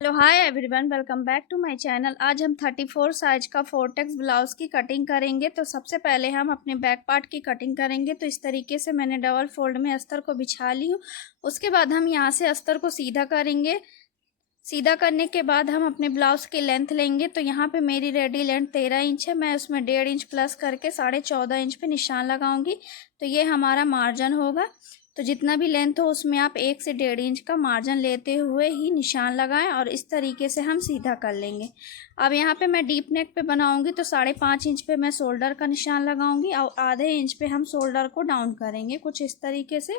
Hello hi everyone, welcome back to my channel. आज हम 34 size का फोर्टेक्स ब्लाउज की कटिंग करेंगे। तो सबसे पहले हम अपने बैक पार्ट की कटिंग करेंगे। तो इस तरीके से मैंने डबल फोल्ड में अस्तर को बिछा ली हूँ। उसके बाद हम यहाँ से अस्तर को सीधा करेंगे। सीधा करने के बाद हम अपने ब्लाउज की लेंथ लेंगे। तो यहाँ पे मेरी रेडी लेंथ 13 इंच है। मैं उसमें 1.5 इंच प्लस करके 14.5 इंच पे निशान लगाऊंगी। तो ये हमारा मार्जिन होगा। तो जितना भी लेंथ हो उसमें आप 1 से 1.5 इंच का मार्जिन लेते हुए ही निशान लगाएं और इस तरीके से हम सीधा कर लेंगे। अब यहाँ पे मैं डीप नेक पे बनाऊंगी तो 5.5 इंच पे मैं शोल्डर का निशान लगाऊंगी और आधे इंच पे हम शोल्डर को डाउन करेंगे कुछ इस तरीके से।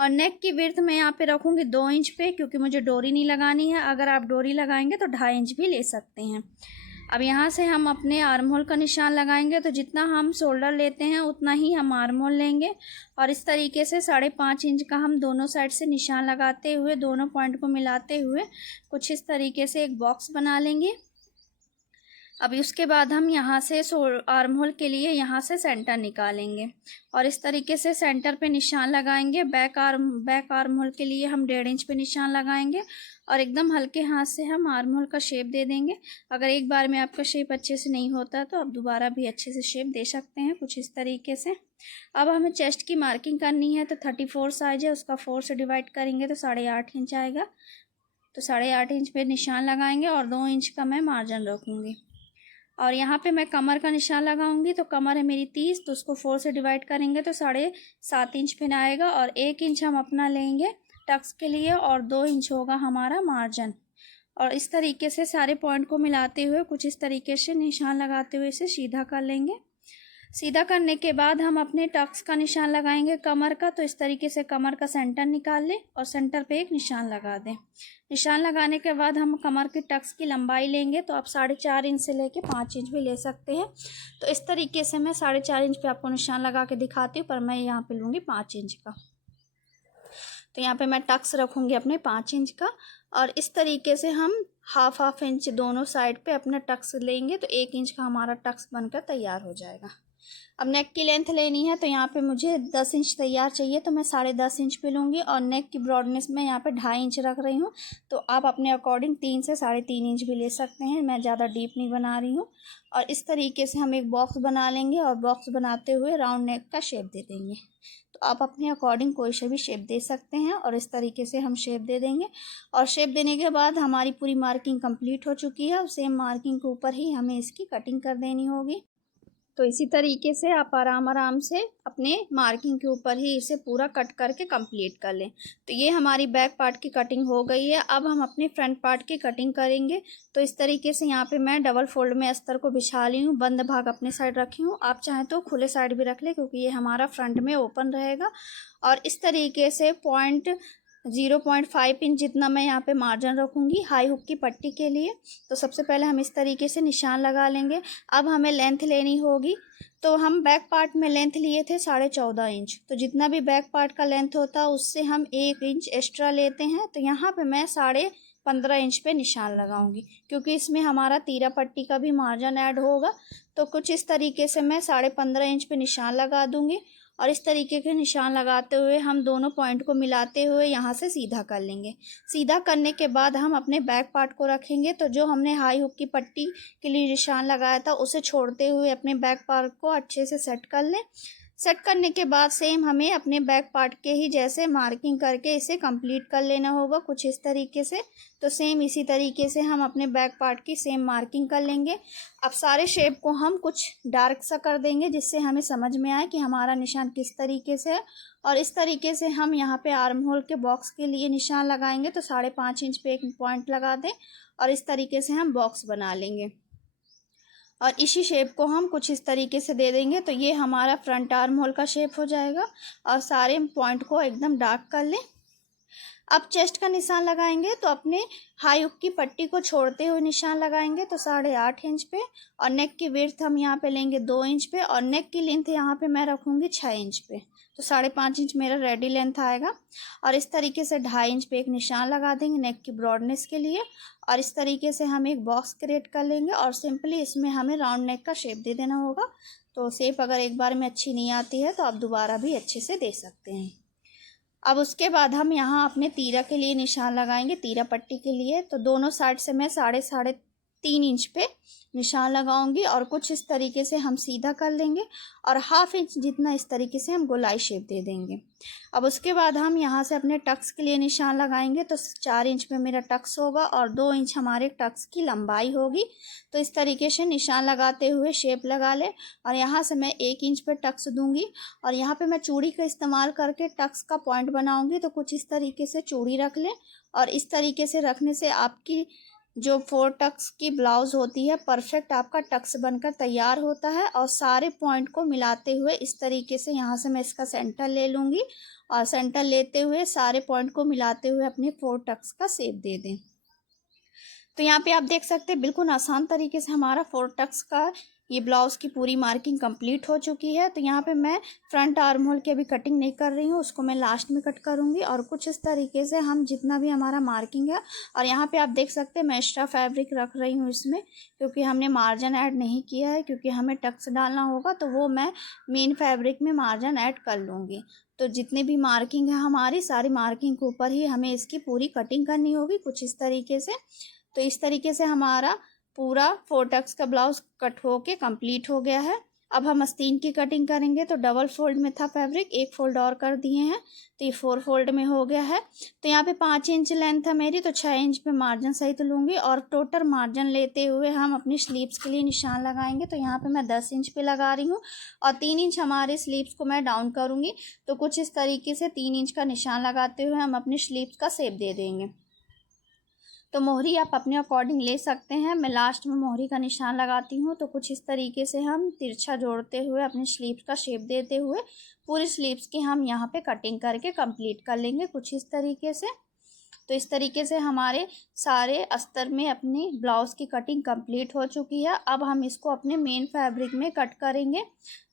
और नेक की विड्थ मैं यहाँ पे रखूंगी 2 इंच पे, क्योंकि मुझे डोरी नहीं लगानी है। अगर आप डोरी लगाएंगे तो 2.5 इंच भी ले सकते हैं। अब यहाँ से हम अपने आर्म होल का निशान लगाएंगे। तो जितना हम शोल्डर लेते हैं उतना ही हम आर्म होल लेंगे और इस तरीके से 5.5 इंच का हम दोनों साइड से निशान लगाते हुए दोनों पॉइंट को मिलाते हुए कुछ इस तरीके से एक बॉक्स बना लेंगे। अभी उसके बाद हम यहाँ से आर्म होल के लिए यहाँ से सेंटर निकालेंगे और इस तरीके से सेंटर पे निशान लगाएंगे। बैक आर्म होल के लिए हम 1.5 इंच पे निशान लगाएंगे और एकदम हल्के हाथ से हम आर्म होल का शेप दे देंगे। अगर एक बार में आपका शेप अच्छे से नहीं होता तो आप दोबारा भी अच्छे से शेप दे सकते हैं कुछ इस तरीके से। अब हमें चेस्ट की मार्किंग करनी है। तो 34 साइज है, उसका 4 से डिवाइड करेंगे तो 8.5 इंच आएगा। तो 8.5 इंच पे निशान लगाएंगे और 2 इंच का मैं मार्जिन रखूँगी। और यहाँ पे मैं कमर का निशान लगाऊंगी। तो कमर है मेरी 30, तो उसको 4 से डिवाइड करेंगे तो 7.5 इंच पे आएगा और 1 इंच हम अपना लेंगे टक्स के लिए और 2 इंच होगा हमारा मार्जिन। और इस तरीके से सारे पॉइंट को मिलाते हुए कुछ इस तरीके से निशान लगाते हुए इसे सीधा कर लेंगे। सीधा करने के बाद हम अपने टक्स का निशान लगाएंगे कमर का। तो इस तरीके से कमर का सेंटर निकाल लें और सेंटर पे एक निशान लगा दें। निशान लगाने के बाद हम कमर के टक्स की लंबाई लेंगे। तो आप 4.5 इंच से लेके 5 इंच भी ले सकते हैं। तो इस तरीके से मैं 4.5 इंच पे आपको निशान लगा के दिखाती हूँ, पर मैं यहाँ पे लूँगी 5 इंच का। तो यहाँ पे मैं टक्स रखूँगी अपने 5 इंच का और इस तरीके से हम हाफ इंच दोनों साइड पे अपना टक्स लेंगे। तो 1 इंच का हमारा टक्स बनकर तैयार हो जाएगा। अब नेक की लेंथ लेनी है। तो यहाँ पे मुझे 10 इंच तैयार चाहिए, तो मैं 10.5 इंच पे लूँगी और नेक की ब्रॉडनेस में यहाँ पे 2.5 इंच रख रही हूँ। तो आप अपने अकॉर्डिंग 3 से 3.5 इंच भी ले सकते हैं। मैं ज़्यादा डीप नहीं बना रही हूँ। और इस तरीके से हम एक बॉक्स बना लेंगे और बॉक्स बनाते हुए राउंड नेक का शेप दे देंगे। तो आप अपने अकॉर्डिंग कोई से भी शेप दे सकते हैं और इस तरीके से हम शेप दे देंगे। और शेप देने के बाद हमारी पूरी मार्किंग कंप्लीट हो चुकी है। सेम मार्किंग के ऊपर ही हमें इसकी कटिंग कर देनी होगी। तो इसी तरीके से आप आराम से अपने मार्किंग के ऊपर ही इसे पूरा कट करके कंप्लीट कर लें। तो ये हमारी बैक पार्ट की कटिंग हो गई है। अब हम अपने फ्रंट पार्ट की कटिंग करेंगे। तो इस तरीके से यहाँ पे मैं डबल फोल्ड में अस्तर को बिछा ली हूँ, बंद भाग अपने साइड रखी हूँ। आप चाहें तो खुले साइड भी रख लें, क्योंकि ये हमारा फ्रंट में ओपन रहेगा। और इस तरीके से 0.5 इंच जितना मैं यहाँ पे मार्जिन रखूँगी हाई हुक की पट्टी के लिए। तो सबसे पहले हम इस तरीके से निशान लगा लेंगे। अब हमें लेंथ लेनी होगी। तो हम बैक पार्ट में लेंथ लिए थे 14.5 इंच। तो जितना भी बैक पार्ट का लेंथ होता है उससे हम 1 इंच एक्स्ट्रा लेते हैं। तो यहाँ पे मैं 15.5 इंच पे निशान लगाऊंगी, क्योंकि इसमें हमारा तीरा पट्टी का भी मार्जिन ऐड होगा। तो कुछ इस तरीके से मैं 15.5 इंच पे निशान लगा दूंगी और इस तरीके के निशान लगाते हुए हम दोनों पॉइंट को मिलाते हुए यहाँ से सीधा कर लेंगे। सीधा करने के बाद हम अपने बैक पार्ट को रखेंगे। तो जो हमने हाई हुक की पट्टी के लिए निशान लगाया था उसे छोड़ते हुए अपने बैक पार्ट को अच्छे से सेट कर लें। सेट करने के बाद सेम हमें अपने बैक पार्ट के ही जैसे मार्किंग करके इसे कंप्लीट कर लेना होगा कुछ इस तरीके से। तो सेम इसी तरीके से हम अपने बैक पार्ट की सेम मार्किंग कर लेंगे। अब सारे शेप को हम कुछ डार्क सा कर देंगे, जिससे हमें समझ में आए कि हमारा निशान किस तरीके से है। और इस तरीके से हम यहाँ पे आर्म होल के बॉक्स के लिए निशान लगाएंगे। तो 5.5 इंच पे एक पॉइंट लगा दें और इस तरीके से हम बॉक्स बना लेंगे और इसी शेप को हम कुछ इस तरीके से दे देंगे। तो ये हमारा फ्रंट आर्म होल का शेप हो जाएगा। और सारे पॉइंट को एकदम डार्क कर लें। अब चेस्ट का निशान लगाएंगे। तो अपने हाई हुक की पट्टी को छोड़ते हुए निशान लगाएंगे। तो 8.5 इंच पे और नेक की विड्थ हम यहाँ पे लेंगे 2 इंच पे और नेक की लेंथ यहाँ पे मैं रखूँगी 6 इंच पे। तो 5.5 इंच मेरा रेडी लेंथ आएगा। और इस तरीके से 2.5 इंच पे एक निशान लगा देंगे नेक की ब्रॉडनेस के लिए। और इस तरीके से हम एक बॉक्स क्रिएट कर लेंगे और सिंपली इसमें हमें राउंड नेक का शेप दे देना होगा। तो शेप अगर एक बार में अच्छी नहीं आती है तो आप दोबारा भी अच्छे से दे सकते हैं। अब उसके बाद हम यहाँ अपने तीरा के लिए निशान लगाएंगे, तीरा पट्टी के लिए। तो दोनों साइड से मैं साढ़े 3.5 इंच पे निशान लगाऊंगी और कुछ इस तरीके से हम सीधा कर लेंगे और 1/2 इंच जितना इस तरीके से हम गोलाई शेप दे देंगे। अब उसके बाद हम यहाँ से अपने टक्स के लिए निशान लगाएंगे। तो 4 इंच पे मेरा टक्स होगा और 2 इंच हमारे टक्स की लंबाई होगी। तो इस तरीके से निशान लगाते हुए शेप लगा ले और यहाँ से मैं 1 इंच पे टक्स दूंगी और यहाँ पे मैं चूड़ी का इस्तेमाल करके टक्स का पॉइंट बनाऊंगी। तो कुछ इस तरीके से चूड़ी रख लें और इस तरीके से रखने से आपकी जो 4 टक्स की ब्लाउज़ होती है परफेक्ट आपका टक्स बनकर तैयार होता है। और सारे पॉइंट को मिलाते हुए इस तरीके से यहाँ से मैं इसका सेंटर ले लूँगी और सेंटर लेते हुए सारे पॉइंट को मिलाते हुए अपने 4 टक्स का शेप दे दें। तो यहाँ पे आप देख सकते हैं बिल्कुल आसान तरीके से हमारा 4 टक्स का ये ब्लाउज़ की पूरी मार्किंग कंप्लीट हो चुकी है। तो यहाँ पे मैं फ्रंट आर्म होल की अभी कटिंग नहीं कर रही हूँ, उसको मैं लास्ट में कट करूँगी। और कुछ इस तरीके से हम जितना भी हमारा मार्किंग है, और यहाँ पे आप देख सकते हैं मैं एक्स्ट्रा फैब्रिक रख रही हूँ इसमें, क्योंकि हमने मार्जिन ऐड नहीं किया है, क्योंकि हमें टक्स डालना होगा तो वो मैं मेन फैब्रिक में मार्जिन ऐड कर लूँगी। तो जितने भी मार्किंग है हमारी सारी मार्किंग के ऊपर ही हमें इसकी पूरी कटिंग करनी होगी कुछ इस तरीके से। तो इस तरीके से हमारा पूरा 4 टक्स का ब्लाउज कट हो के कंप्लीट हो गया है। अब हम आस्तीन की कटिंग करेंगे। तो डबल फोल्ड में था फैब्रिक, 1 फोल्ड और कर दिए हैं तो ये 4 फोल्ड में हो गया है। तो यहाँ पे 5 इंच लेंथ है मेरी, तो 6 इंच पे मार्जिन सहित लूँगी और टोटल मार्जिन लेते हुए हम अपनी स्लीव्स के लिए निशान लगाएंगे। तो यहाँ पे मैं 10 इंच पे लगा रही हूँ और 3 इंच हमारे स्लीव्स को मैं डाउन करूँगी। तो कुछ इस तरीके से 3 इंच का निशान लगाते हुए हम अपनी स्लीव्स का शेप दे देंगे। तो मोहरी आप अपने अकॉर्डिंग ले सकते हैं, मैं लास्ट में मोहरी का निशान लगाती हूँ। तो कुछ इस तरीके से हम तिरछा जोड़ते हुए अपने स्लीव्स का शेप देते हुए पूरी स्लीव्स की हम यहाँ पे कटिंग करके कंप्लीट कर लेंगे कुछ इस तरीके से। तो इस तरीके से हमारे सारे अस्तर में अपनी ब्लाउज़ की कटिंग कंप्लीट हो चुकी है। अब हम इसको अपने मेन फैब्रिक में कट करेंगे।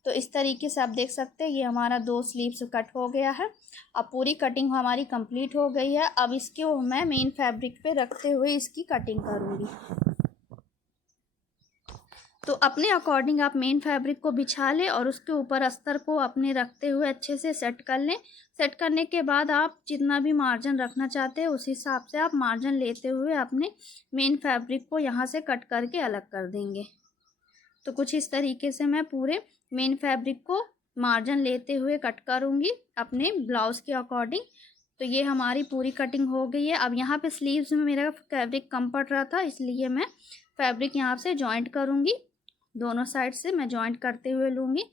तो इस तरीके से आप देख सकते हैं ये हमारा 2 स्लीव्स कट हो गया है। अब पूरी कटिंग हमारी कंप्लीट हो गई है। अब इसको मैं मेन फैब्रिक पे रखते हुए इसकी कटिंग करूँगी। तो अपने अकॉर्डिंग आप मेन फैब्रिक को बिछा लें और उसके ऊपर अस्तर को अपने रखते हुए अच्छे से सेट कर लें। सेट करने के बाद आप जितना भी मार्जिन रखना चाहते हैं उस हिसाब से आप मार्जिन लेते हुए अपने मेन फैब्रिक को यहाँ से कट करके अलग कर देंगे। तो कुछ इस तरीके से मैं पूरे मेन फैब्रिक को मार्जिन लेते हुए कट करूँगी अपने ब्लाउज़ के अकॉर्डिंग। तो ये हमारी पूरी कटिंग हो गई है। अब यहाँ पे स्लीव्स में मेरा फैब्रिक कम पड़ रहा था, इसलिए मैं फैब्रिक यहाँ से जॉइंट करूँगी, दोनों साइड से मैं जॉइंट करते हुए लूँगी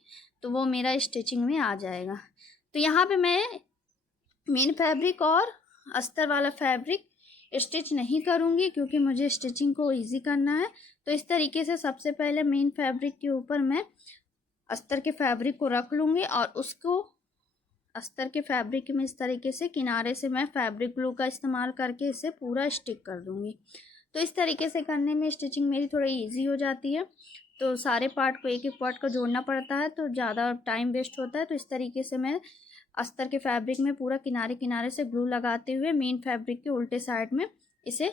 तो वो मेरा स्टिचिंग में आ जाएगा। तो यहाँ पे मैं मेन फैब्रिक और अस्तर वाला फैब्रिक स्टिच नहीं करूँगी क्योंकि मुझे स्टिचिंग को इजी करना है। तो इस तरीके से सबसे पहले मेन फैब्रिक के ऊपर मैं अस्तर के फैब्रिक को रख लूँगी और उसको अस्तर के फैब्रिक में इस तरीके से किनारे से मैं फैब्रिक ग्लू का इस्तेमाल करके इसे पूरा स्टिक कर दूँगी। तो इस तरीके से करने में स्टिचिंग मेरी थोड़ी इजी हो जाती है। तो सारे पार्ट को एक एक पार्ट को जोड़ना पड़ता है तो ज़्यादा टाइम वेस्ट होता है। तो इस तरीके से मैं अस्तर के फैब्रिक में पूरा किनारे किनारे से ग्लू लगाते हुए मेन फैब्रिक के उल्टे साइड में इसे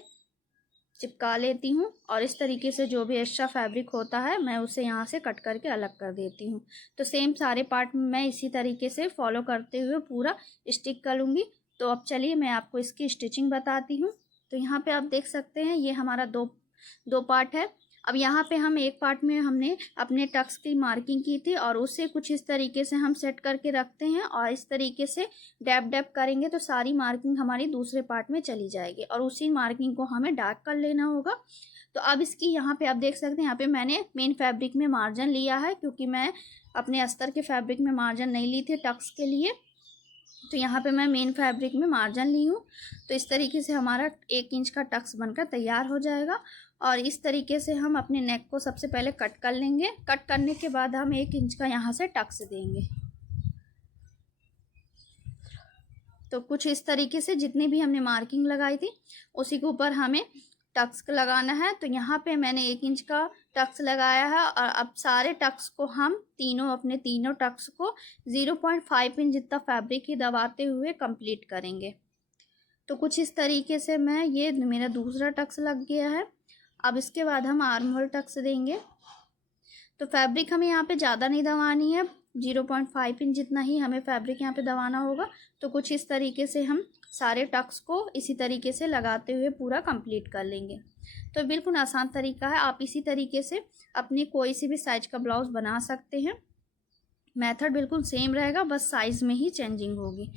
चिपका लेती हूँ और इस तरीके से जो भी एक्स्ट्रा फैब्रिक होता है मैं उसे यहाँ से कट करके अलग कर देती हूँ। तो सेम सारे पार्ट में मैं इसी तरीके से फॉलो करते हुए पूरा स्टिक कर लूँगी। तो अब चलिए मैं आपको इसकी स्टिचिंग बताती हूँ। तो यहाँ पे आप देख सकते हैं ये हमारा दो पार्ट है। अब यहाँ पे हम एक पार्ट में हमने अपने टक्स की मार्किंग की थी और उसे कुछ इस तरीके से हम सेट करके रखते हैं और इस तरीके से डैप डैप करेंगे तो सारी मार्किंग हमारी दूसरे पार्ट में चली जाएगी और उसी मार्किंग को हमें डार्क कर लेना होगा। तो अब इसकी यहाँ पे आप देख सकते हैं यहाँ पे मैंने मेन फैब्रिक में मार्जिन लिया है क्योंकि मैं अपने अस्तर के फैब्रिक में मार्जिन नहीं ली थी टक्स के लिए। तो यहाँ पे मैं मेन फैब्रिक में मार्जिन ली हूँ। तो इस तरीके से हमारा 1 इंच का टक्स बनकर तैयार हो जाएगा और इस तरीके से हम अपने नेक को सबसे पहले कट कर लेंगे। कट करने के बाद हम 1 इंच का यहाँ से टक्स देंगे। तो कुछ इस तरीके से जितनी भी हमने मार्किंग लगाई थी उसी के ऊपर हमें टक्स लगाना है। तो यहाँ पे मैंने 1 इंच का टक्स लगाया है और अब सारे टक्स को हम अपने तीनों टक्स को 0.5 इंच जितना फैब्रिक ही दबाते हुए कंप्लीट करेंगे। तो कुछ इस तरीके से ये मेरा दूसरा टक्स लग गया है। अब इसके बाद हम आर्म होल टक्स देंगे। तो फैब्रिक हमें यहाँ पे ज़्यादा नहीं दबानी है, 0.5 इंच जितना ही हमें फैब्रिक यहाँ पे दबाना होगा। तो कुछ इस तरीके से हम सारे टक्स को इसी तरीके से लगाते हुए पूरा कंप्लीट कर लेंगे। तो बिल्कुल आसान तरीका है, आप इसी तरीके से अपनी कोई सी भी साइज का ब्लाउज बना सकते हैं। मेथड बिल्कुल सेम रहेगा, बस साइज़ में ही चेंजिंग होगी।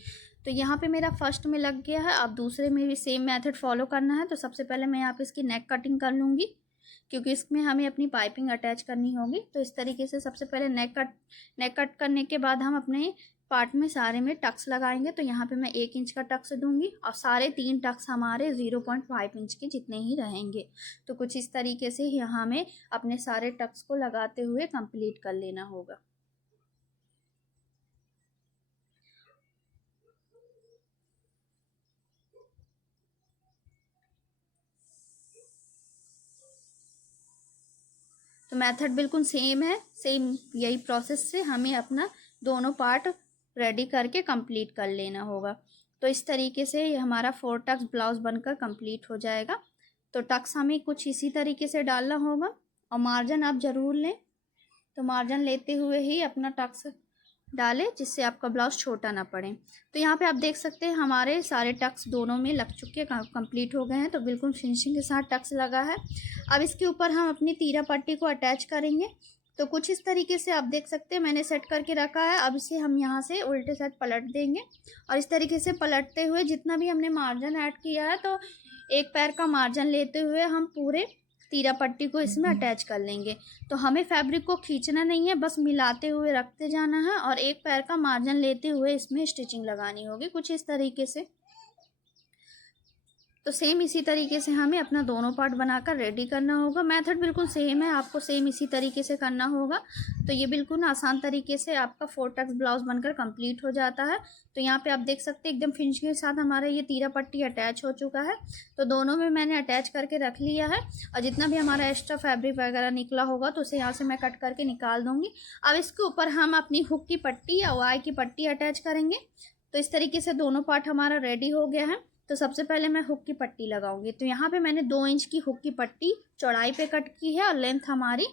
तो यहाँ पे मेरा फर्स्ट में लग गया है, आप दूसरे में भी सेम मेथड फॉलो करना है। तो सबसे पहले मैं यहाँ पे इसकी नेक कटिंग कर लूँगी, क्योंकि इसमें हमें अपनी पाइपिंग अटैच करनी होगी। तो इस तरीके से सबसे पहले नेक कट करने के बाद हम अपने पार्ट में सारे में टक्स लगाएंगे। तो यहाँ पे मैं 1 इंच का टक्स दूंगी और सारे 3 टक्स हमारे 0.5 इंच के जितने ही रहेंगे। तो कुछ इस तरीके से यहाँ हमें अपने सारे टक्स को लगाते हुए कंप्लीट कर लेना होगा। तो मेथड बिल्कुल सेम है, सेम यही प्रोसेस से हमें अपना दोनों पार्ट रेडी करके कंप्लीट कर लेना होगा। तो इस तरीके से ये हमारा 4 टक्स ब्लाउज बनकर कंप्लीट हो जाएगा। तो टक्स हमें कुछ इसी तरीके से डालना होगा और मार्जिन आप ज़रूर लें। तो मार्जिन लेते हुए ही अपना टक्स डालें, जिससे आपका ब्लाउज छोटा ना पड़े। तो यहाँ पे आप देख सकते हैं हमारे सारे टक्स दोनों में लग चुके हैं, कंप्लीट हो गए हैं। तो बिल्कुल फिनिशिंग के साथ टक्स लगा है। अब इसके ऊपर हम अपनी तीरा पट्टी को अटैच करेंगे। तो कुछ इस तरीके से आप देख सकते हैं मैंने सेट करके रखा है। अब इसे हम यहाँ से उल्टे साइड पलट देंगे और इस तरीके से पलटते हुए जितना भी हमने मार्जिन ऐड किया है, तो एक पैर का मार्जिन लेते हुए हम पूरे तीरा पट्टी को इसमें अटैच कर लेंगे। तो हमें फैब्रिक को खींचना नहीं है, बस मिलाते हुए रखते जाना है और एक पैर का मार्जिन लेते हुए इसमें स्टिचिंग लगानी होगी कुछ इस तरीके से। तो सेम इसी तरीके से हमें अपना दोनों पार्ट बनाकर रेडी करना होगा। मेथड बिल्कुल सेम है, आपको सेम इसी तरीके से करना होगा। तो ये बिल्कुल आसान तरीके से आपका 4 टक्स ब्लाउज बनकर कंप्लीट हो जाता है। तो यहाँ पे आप देख सकते हैं एकदम फिनिशिंग के साथ हमारा ये तीरा पट्टी अटैच हो चुका है। तो दोनों में मैंने अटैच करके रख लिया है और जितना भी हमारा एक्स्ट्रा फैब्रिक वगैरह निकला होगा तो उसे यहाँ से मैं कट करके निकाल दूँगी। अब इसके ऊपर हम अपनी हुक की पट्टी या वाई की पट्टी अटैच करेंगे। तो इस तरीके से दोनों पार्ट हमारा रेडी हो गया है। तो सबसे पहले मैं हुक की पट्टी लगाऊंगी। तो यहाँ पे मैंने 2 इंच की हुक की पट्टी चौड़ाई पे कट की है और लेंथ हमारी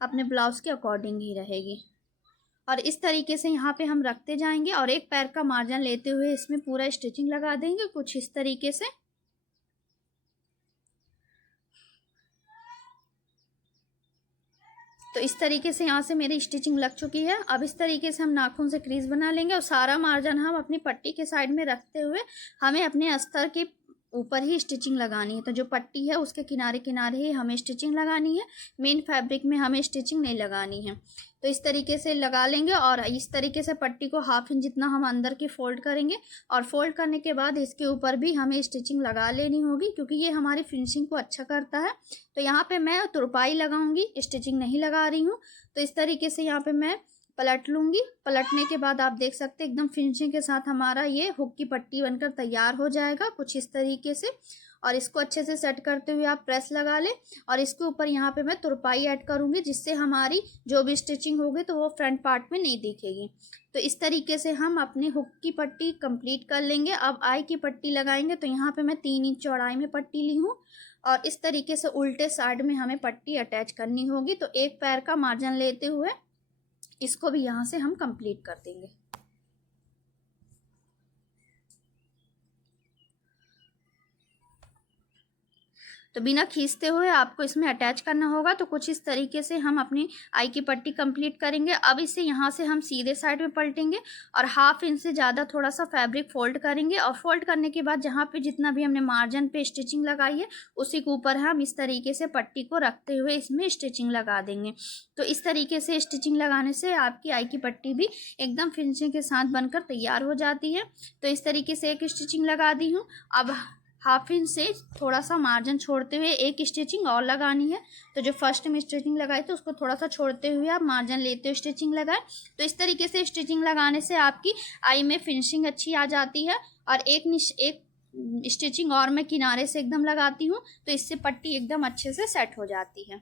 अपने ब्लाउज के अकॉर्डिंग ही रहेगी। और इस तरीके से यहाँ पे हम रखते जाएंगे और एक पैर का मार्जिन लेते हुए इसमें पूरा स्टिचिंग लगा देंगे कुछ इस तरीके से। तो इस तरीके से यहाँ से मेरी स्टिचिंग लग चुकी है। अब इस तरीके से हम नाखून से क्रीज बना लेंगे और सारा मार्जिन हम अपनी पट्टी के साइड में रखते हुए हमें अपने अस्तर के ऊपर ही स्टिचिंग लगानी है। तो जो पट्टी है उसके किनारे किनारे ही हमें स्टिचिंग लगानी है, मेन फैब्रिक में हमें स्टिचिंग नहीं लगानी है। तो इस तरीके से लगा लेंगे और इस तरीके से पट्टी को 1/2 इंच जितना हम अंदर की फोल्ड करेंगे और फोल्ड करने के बाद इसके ऊपर भी हमें स्टिचिंग लगा लेनी होगी, क्योंकि ये हमारी फिनिशिंग को अच्छा करता है। तो यहाँ पे मैं तुरपाई लगाऊंगी, स्टिचिंग नहीं लगा रही हूँ। तो इस तरीके से यहाँ पे मैं पलट लूँगी। पलटने के बाद आप देख सकते हैं एकदम फिनिशिंग के साथ हमारा ये हुक की पट्टी बनकर तैयार हो जाएगा कुछ इस तरीके से। और इसको अच्छे से सेट करते हुए आप प्रेस लगा लें और इसके ऊपर यहाँ पे मैं तुरपाई ऐड करूँगी, जिससे हमारी जो भी स्टिचिंग होगी तो वो फ्रंट पार्ट में नहीं दिखेगी। तो इस तरीके से हम अपने हुक की पट्टी कंप्लीट कर लेंगे। अब आई की पट्टी लगाएंगे। तो यहाँ पे मैं 3 इंच चौड़ाई में पट्टी ली हूँ और इस तरीके से उल्टे साइड में हमें पट्टी अटैच करनी होगी। तो एक पैर का मार्जिन लेते हुए इसको भी यहाँ से हम कंप्लीट कर देंगे। तो बिना खींचते हुए आपको इसमें अटैच करना होगा। तो कुछ इस तरीके से हम अपनी आई की पट्टी कंप्लीट करेंगे। अब इसे यहाँ से हम सीधे साइड में पलटेंगे और 1/2 इंच से ज़्यादा थोड़ा सा फैब्रिक फोल्ड करेंगे और फोल्ड करने के बाद जहाँ पे जितना भी हमने मार्जिन पे स्टिचिंग लगाई है उसी के ऊपर हम इस तरीके से पट्टी को रखते हुए इसमें स्टिचिंग लगा देंगे। तो इस तरीके से स्टिचिंग लगाने से आपकी आई की पट्टी भी एकदम फिनिशिंग के साथ बनकर तैयार हो जाती है। तो इस तरीके से एक स्टिचिंग लगा दी हूँ। अब 1/2 इंच से थोड़ा सा मार्जिन छोड़ते हुए एक स्टिचिंग और लगानी है। तो जो फर्स्ट में स्टिचिंग लगाई थी उसको थोड़ा सा छोड़ते हुए आप मार्जिन लेते हुए स्टिचिंग लगाएं। तो इस तरीके से स्टिचिंग लगाने से आपकी आई में फिनिशिंग अच्छी आ जाती है। और एक स्टिचिंग और मैं किनारे से एकदम लगाती हूँ, तो इससे पट्टी एकदम अच्छे से सेट हो जाती है।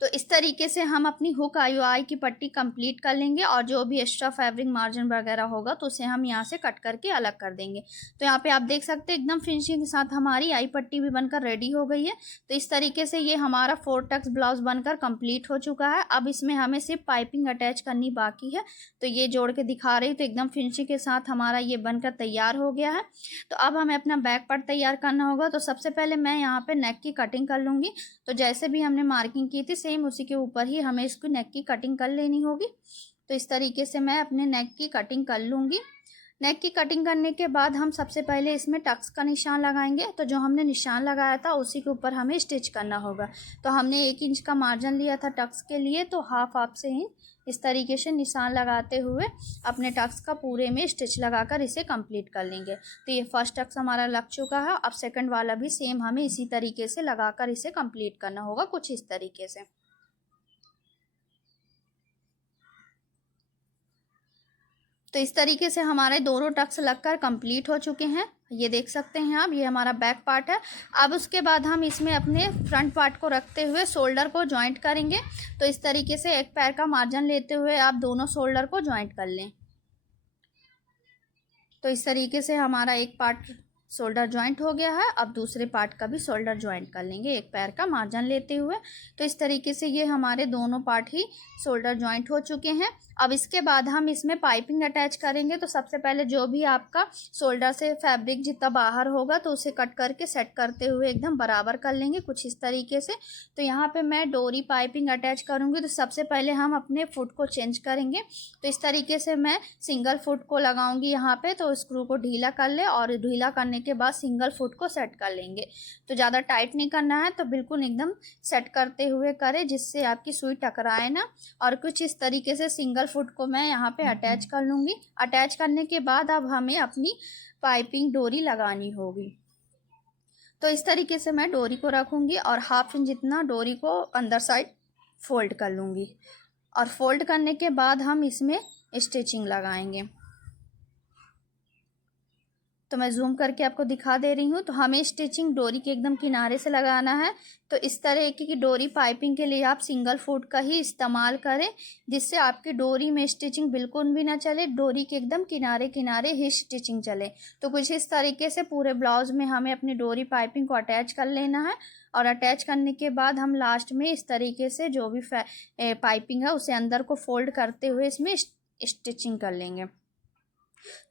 तो इस तरीके से हम अपनी हुक IOI की पट्टी कंप्लीट कर लेंगे और जो भी एक्स्ट्रा फैब्रिक मार्जिन वगैरह होगा तो उसे हम यहाँ से कट करके अलग कर देंगे। तो यहाँ पे आप देख सकते हैं एकदम फिनिशिंग के साथ हमारी आई पट्टी भी बनकर रेडी हो गई है। तो इस तरीके से ये हमारा 4 टक्स ब्लाउज बनकर कंप्लीट हो चुका है। अब इसमें हमें सिर्फ पाइपिंग अटैच करनी बाकी है। तो ये जोड़ के दिखा रही हूँ, तो एकदम फिनिशिंग के साथ हमारा ये बनकर तैयार हो गया है। तो अब हमें अपना बैक पार्ट तैयार करना होगा। तो सबसे पहले मैं यहाँ पे नेक की कटिंग कर लूँगी। तो जैसे भी हमने मार्किंग की थी सेम उसी के ऊपर ही हमें इसको नेक की कटिंग कर लेनी होगी। तो इस तरीके से मैं अपने नेक की कटिंग कर लूँगी। नेक की कटिंग करने के बाद हम सबसे पहले इसमें टक्स का निशान लगाएंगे। तो जो हमने निशान लगाया था उसी के ऊपर हमें स्टिच करना होगा। तो हमने 1 इंच का मार्जिन लिया था टक्स के लिए, तो हाफ से ही इस तरीके से निशान लगाते हुए अपने टक्स का पूरे में स्टिच लगाकर इसे कंप्लीट कर लेंगे। तो ये फर्स्ट टक्स हमारा लग चुका है। अब सेकंड वाला भी सेम हमें इसी तरीके से लगाकर इसे कंप्लीट करना होगा, कुछ इस तरीके से। तो इस तरीके से हमारे दोनों टक्स लगकर कंप्लीट हो चुके हैं। ये देख सकते हैं आप, ये हमारा बैक पार्ट है। अब उसके बाद हम इसमें अपने फ्रंट पार्ट को रखते हुए शोल्डर को जॉइंट करेंगे। तो इस तरीके से एक पैर का मार्जिन लेते हुए आप दोनों शोल्डर को जॉइंट कर लें। तो इस तरीके से हमारा एक पार्ट शोल्डर जॉइंट हो गया है। अब दूसरे पार्ट का भी शोल्डर जॉइंट कर लेंगे एक पैर का मार्जिन लेते हुए। तो इस तरीके से ये हमारे दोनों पार्ट ही शोल्डर जॉइंट हो चुके हैं। अब इसके बाद हम इसमें पाइपिंग अटैच करेंगे। तो सबसे पहले जो भी आपका शोल्डर से फैब्रिक जितना बाहर होगा तो उसे कट करके सेट करते हुए एकदम बराबर कर लेंगे, कुछ इस तरीके से। तो यहाँ पे मैं डोरी पाइपिंग अटैच करूँगी। तो सबसे पहले हम अपने फुट को चेंज करेंगे। तो इस तरीके से मैं सिंगल फुट को लगाऊंगी यहाँ पे। तो स्क्रू को ढीला कर ले और ढीला करने के बाद सिंगल फुट को सेट कर लेंगे। तो ज़्यादा टाइट नहीं करना है, तो बिल्कुल एकदम सेट करते हुए करें जिससे आपकी सुई टकराए ना। और कुछ इस तरीके से सिंगल फुट को मैं यहाँ पे अटैच कर लूँगी। अटैच करने के बाद अब हमें अपनी पाइपिंग डोरी लगानी होगी। तो इस तरीके से मैं डोरी को रखूँगी और हाफ इंच जितना डोरी को अंदर साइड फोल्ड कर लूँगी। और फोल्ड करने के बाद हम इसमें स्टिचिंग लगाएंगे। तो मैं जूम करके आपको दिखा दे रही हूँ। तो हमें स्टिचिंग डोरी के एकदम किनारे से लगाना है। तो इस तरह की डोरी पाइपिंग के लिए आप सिंगल फुट का ही इस्तेमाल करें, जिससे आपकी डोरी में स्टिचिंग बिल्कुल भी ना चले, डोरी के एकदम किनारे किनारे ही स्टिचिंग चले। तो कुछ इस तरीके से पूरे ब्लाउज में हमें अपनी डोरी पाइपिंग को अटैच कर लेना है। और अटैच करने के बाद हम लास्ट में इस तरीके से जो भी पाइपिंग है उसे अंदर को फोल्ड करते हुए इसमें स्टिचिंग कर लेंगे।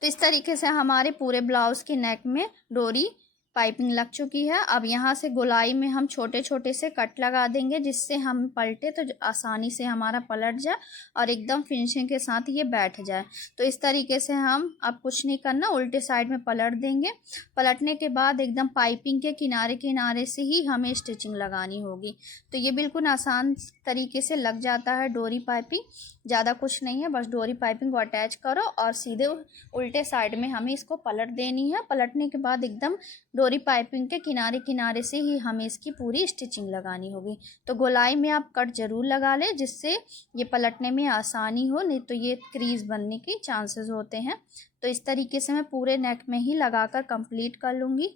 तो इस तरीके से हमारे पूरे ब्लाउज के नेक में डोरी पाइपिंग लग चुकी है। अब यहाँ से गोलाई में हम छोटे छोटे से कट लगा देंगे, जिससे हम पलटे तो आसानी से हमारा पलट जाए और एकदम फिनिशिंग के साथ ये बैठ जाए। तो इस तरीके से हम अब कुछ नहीं करना, उल्टे साइड में पलट देंगे। पलटने के बाद एकदम पाइपिंग के किनारे किनारे से ही हमें स्टिचिंग लगानी होगी। तो ये बिल्कुल आसान तरीके से लग जाता है डोरी पाइपिंग, ज़्यादा कुछ नहीं है, बस डोरी पाइपिंग को अटैच करो और सीधे उल्टे साइड में हमें इसको पलट देनी है। पलटने के बाद एकदम डोरी पाइपिंग के किनारे किनारे से ही हमें इसकी पूरी स्टिचिंग लगानी होगी। तो गोलाई में आप कट ज़रूर लगा लें, जिससे ये पलटने में आसानी हो, नहीं तो ये क्रीज बनने के चांसेस होते हैं। तो इस तरीके से मैं पूरे नेक में ही लगाकर कंप्लीट कर लूँगी।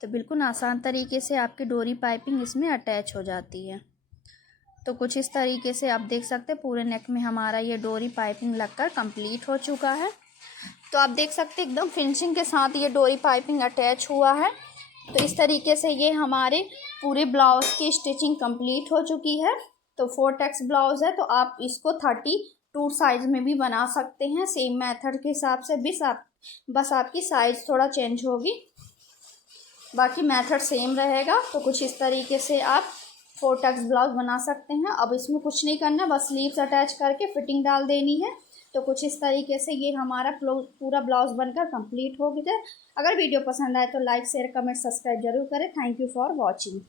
तो बिल्कुल आसान तरीके से आपकी डोरी पाइपिंग इसमें अटैच हो जाती है। तो कुछ इस तरीके से आप देख सकते हैं पूरे नेक में हमारा ये डोरी पाइपिंग लगकर कंप्लीट हो चुका है। तो आप देख सकते हैं एकदम फिनिशिंग के साथ ये डोरी पाइपिंग अटैच हुआ है। तो इस तरीके से ये हमारे पूरे ब्लाउज की स्टिचिंग कंप्लीट हो चुकी है। तो 4 टक्स ब्लाउज है, तो आप इसको 32 साइज में भी बना सकते हैं, सेम मेथड के हिसाब से भी। बस आपकी साइज थोड़ा चेंज होगी, बाकी मेथड सेम रहेगा। तो कुछ इस तरीके से आप 4 टक्स ब्लाउज बना सकते हैं। अब इसमें कुछ नहीं करना, बस स्लीव्स अटैच करके फिटिंग डाल देनी है। तो कुछ इस तरीके से ये हमारा पूरा ब्लाउज बनकर कंप्लीट हो गया। अगर वीडियो पसंद आए तो लाइक शेयर कमेंट सब्सक्राइब जरूर करें। Thank you for watching.